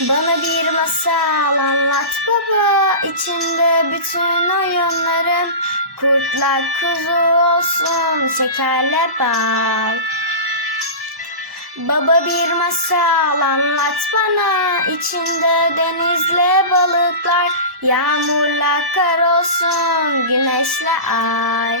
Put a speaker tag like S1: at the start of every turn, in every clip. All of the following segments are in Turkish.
S1: Bana bir masal anlat baba içinde bütün oyunlarım kurtlar kuzu olsun şekerle bal. Baba bir masal anlat bana içinde denizle balıklar yağmurla kar olsun güneşle ay.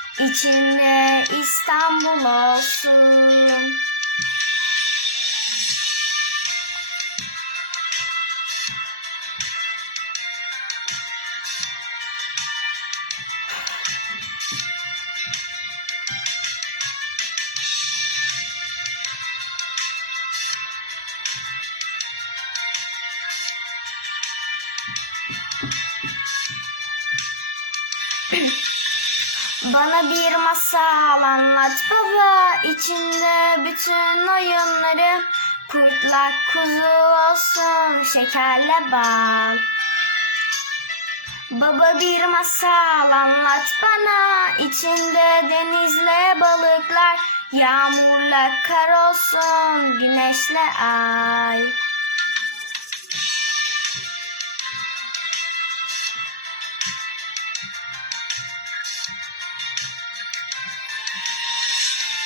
S1: içinde İstanbul olsun. Bana bir masal anlat baba içinde bütün oyunları kurtlar kuzu olsun şekerle bal. Baba bir masal anlat bana içinde denizle balıklar yağmurla kar olsun güneşle ay.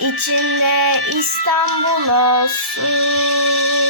S1: İçinde İstanbul olsun.